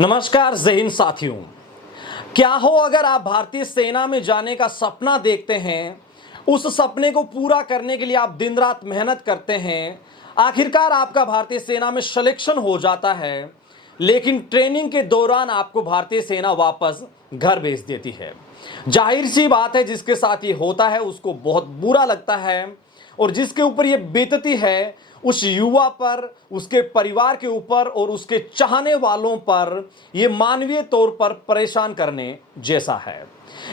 नमस्कार जय हिंद साथियों। क्या हो अगर आप भारतीय सेना में जाने का सपना देखते हैं, उस सपने को पूरा करने के लिए आप दिन रात मेहनत करते हैं, आखिरकार आपका भारतीय सेना में सिलेक्शन हो जाता है, लेकिन ट्रेनिंग के दौरान आपको भारतीय सेना वापस घर भेज देती है। जाहिर सी बात है, जिसके साथ ये होता है उसको बहुत बुरा लगता है और जिसके ऊपर ये बीतती है उस युवा पर, उसके परिवार के ऊपर और उसके चाहने वालों पर यह मानवीय तौर पर परेशान करने जैसा है।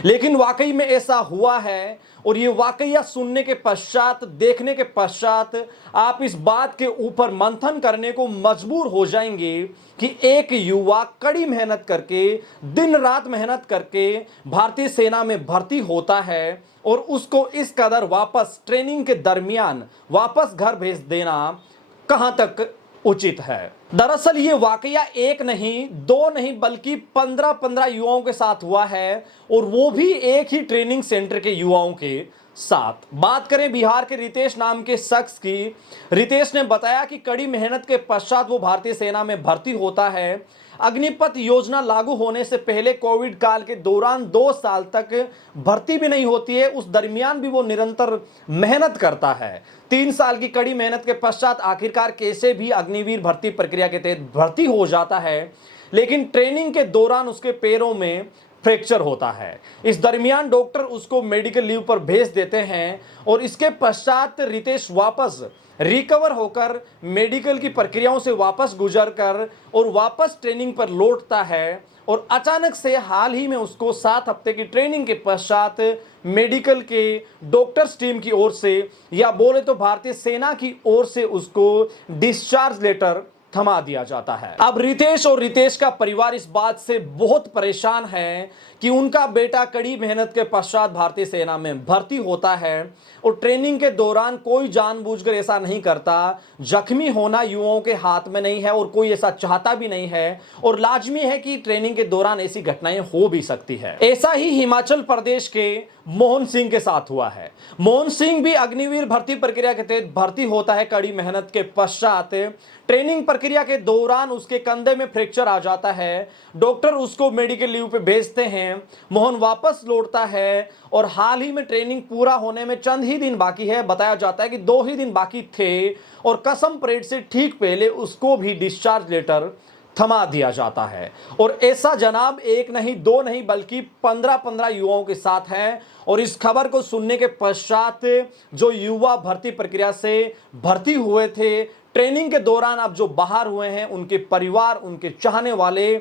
लेकिन वाकई में ऐसा हुआ है और ये वाकया सुनने के पश्चात, देखने के पश्चात आप इस बात के ऊपर मंथन करने को मजबूर हो जाएंगे कि एक युवा कड़ी मेहनत करके, दिन रात मेहनत करके भारतीय सेना में भर्ती होता है और उसको इस कदर वापस ट्रेनिंग के दरमियान वापस घर भेज देना कहां तक उचित है। दरअसल ये वाकया एक नहीं, दो नहीं, बल्कि 15-15 युवाओं के साथ हुआ है और वो भी एक ही ट्रेनिंग सेंटर के युवाओं के साथ। बात करें बिहार के रितेश नाम के शख्स की। रितेश ने बताया कि कड़ी मेहनत के पश्चात वो भारतीय सेना में भर्ती होता है। अग्निपथ योजना लागू होने से पहले कोविड काल के दौरान 2 साल तक भर्ती भी नहीं होती है, उस दरमियान भी वो निरंतर मेहनत करता है। 3 साल की कड़ी मेहनत के पश्चात आखिरकार कैसे भी अग्निवीर भर्ती प्रक्रिया के तहत भर्ती हो जाता है, लेकिन ट्रेनिंग के दौरान उसके पैरों में फ्रैक्चर होता है। इस दरमियान डॉक्टर उसको मेडिकल लीव पर भेज देते हैं और इसके पश्चात रितेश वापस रिकवर होकर मेडिकल की प्रक्रियाओं से वापस गुजर कर और वापस ट्रेनिंग पर लौटता है और अचानक से हाल ही में उसको 7 हफ्ते की ट्रेनिंग के पश्चात मेडिकल के डॉक्टर्स टीम की ओर से, या बोले तो भारतीय सेना की ओर से, उसको डिस्चार्ज लेटर थमा दिया जाता है। अब रितेश और रितेश का परिवार इस बात से बहुत परेशान है कि उनका बेटा कड़ी मेहनत के पश्चात भारतीय सेना में भर्ती होता है और ट्रेनिंग के दौरान कोई जानबूझकर ऐसा नहीं करता। जख्मी होना युवाओं के हाथ में नहीं है और कोई ऐसा चाहता भी नहीं है और लाजमी है कि ट्रेनिंग के दौरान ऐसी घटनाएं हो भी सकती है। ऐसा ही हिमाचल प्रदेश के मोहन सिंह के साथ हुआ है। मोहन सिंह भी अग्निवीर भर्ती प्रक्रिया के तहत भर्ती होता है। कड़ी मेहनत के पश्चात ट्रेनिंग प्रक्रिया के दौरान उसके कंधे में फ्रैक्चर आ जाता है। डॉक्टर उसको मेडिकल लीव पे भेजते हैं। मोहन वापस लौटता है और हाल ही में ट्रेनिंग पूरा होने में चंद ही दिन बाकी है। बताया जाता है कि 2 ही दिन बाकी थे और कसम परेड से ठीक पहले उसको भी डिस्चार्ज लेटर थमा दिया जाता है। और ऐसा जनाब एक नहीं, 2 नहीं, बल्कि 15-15 युवाओं के साथ है। और इस खबर को सुनने के पश्चात जो युवा भर्ती प्रक्रिया से भर्ती हुए थे, ट्रेनिंग के दौरान अब जो बाहर हुए हैं, उनके परिवार, उनके चाहने वाले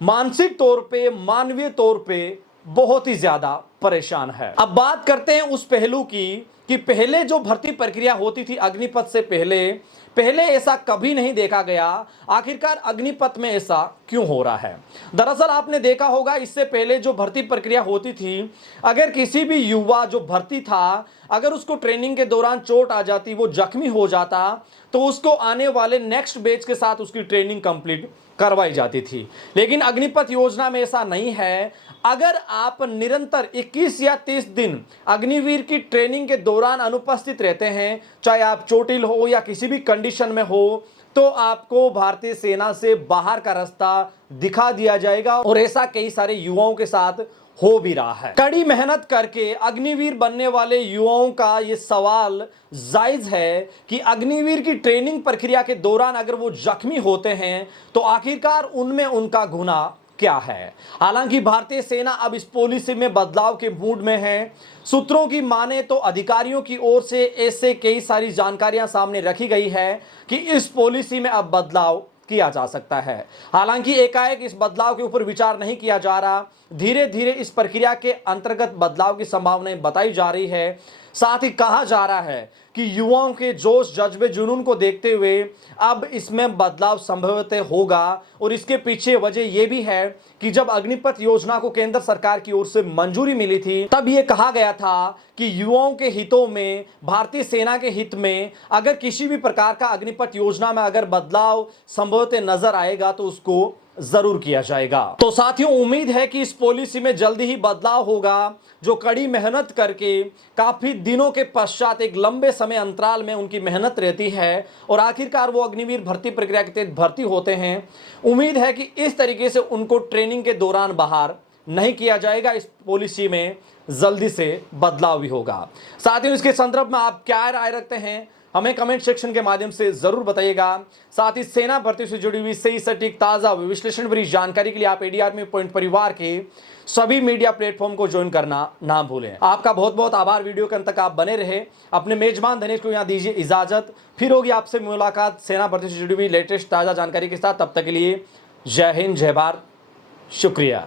मानसिक तौर पे, मानवीय तौर पे बहुत ही ज्यादा परेशान है। अब बात करते हैं उस पहलू की कि पहले जो भर्ती प्रक्रिया होती थी अग्निपथ से पहले ऐसा कभी नहीं देखा गया। आखिरकार अग्निपथ में ऐसा क्यों हो रहा है? दरअसल आपने देखा होगा, इससे पहले जो भर्ती प्रक्रिया होती थी, अगर किसी भी युवा जो भर्ती था, अगर उसको ट्रेनिंग के दौरान चोट आ जाती, वो जख्मी हो जाता, तो उसको आने वाले नेक्स्ट बैच के साथ उसकी ट्रेनिंग कंप्लीट करवाई जाती थी। लेकिन अग्निपथ योजना में ऐसा नहीं है। अगर आप निरंतर 21 या 30 दिन अग्निवीर की ट्रेनिंग के दौरान अनुपस्थित रहते हैं, चाहे आप चोटिल हो या किसी भी कंडीशन में हो, तो आपको भारतीय सेना से बाहर का रास्ता दिखा दिया जाएगा। और ऐसा कई सारे युवाओं के साथ हो भी रहा है। कड़ी मेहनत करके अग्निवीर बनने वाले युवाओं का ये सवाल जायज है कि अग्निवीर की ट्रेनिंग प्रक्रिया के दौरान अगर वो जख्मी होते हैं तो आखिरकार उनमें उनका गुनाह क्या है? हालांकि भारतीय सेना अब इस पॉलिसी में बदलाव के मूड में है। सूत्रों की माने तो अधिकारियों की ओर से ऐसे कई सारी जानकारियां सामने रखी गई है कि इस पॉलिसी में अब बदलाव किया जा सकता है। हालांकि एकाएक इस बदलाव के ऊपर विचार नहीं किया जा रहा। धीरे धीरे इस प्रक्रिया के अंतर्गत बदलाव की संभावनाएं बताई जा रही है। साथ ही कहा जा रहा है कि युवाओं के जोश, जज्बे, जुनून को देखते हुए अब इसमें बदलाव संभवतः होगा। और इसके पीछे वजह यह भी है कि जब अग्निपथ योजना को केंद्र सरकार की ओर से मंजूरी मिली थी, तब यह कहा गया था कि युवाओं के हितों में, भारतीय सेना के हित में, अगर किसी भी प्रकार का अग्निपथ योजना में अगर बदलाव संभवतः नजर आएगा तो उसको जरूर किया जाएगा। तो साथियों, उम्मीद है कि इस पॉलिसी में जल्दी ही बदलाव होगा, जो कड़ी मेहनत करके काफी दिनों के पश्चात एक लंबे समय अंतराल में उनकी मेहनत रहती है और आखिरकार वो अग्निवीर भर्ती प्रक्रिया के तहत भर्ती होते हैं। उम्मीद है कि इस तरीके से उनको ट्रेनिंग के दौरान बाहर नहीं किया जाएगा। इस पॉलिसी में जल्दी से बदलाव भी होगा। साथियों, इसके संदर्भ में आप क्या राय रखते हैं, हमें कमेंट सेक्शन के माध्यम से जरूर बताइएगा। साथ ही सेना भर्ती से जुड़ी हुई सही सटीक ताजा विश्लेषण भरी जानकारी के लिए आप एडी आर्मी पॉइंट परिवार के सभी मीडिया प्लेटफॉर्म को ज्वाइन करना ना भूलें। आपका बहुत बहुत आभार। वीडियो के अंत तक आप बने रहे। अपने मेजबान धनेश को यहाँ दीजिए इजाजत। फिर होगी आपसे मुलाकात सेना भर्ती से जुड़ी हुई लेटेस्ट ताजा जानकारी के साथ। तब तक के लिए जय हिंद, जय भारत, शुक्रिया।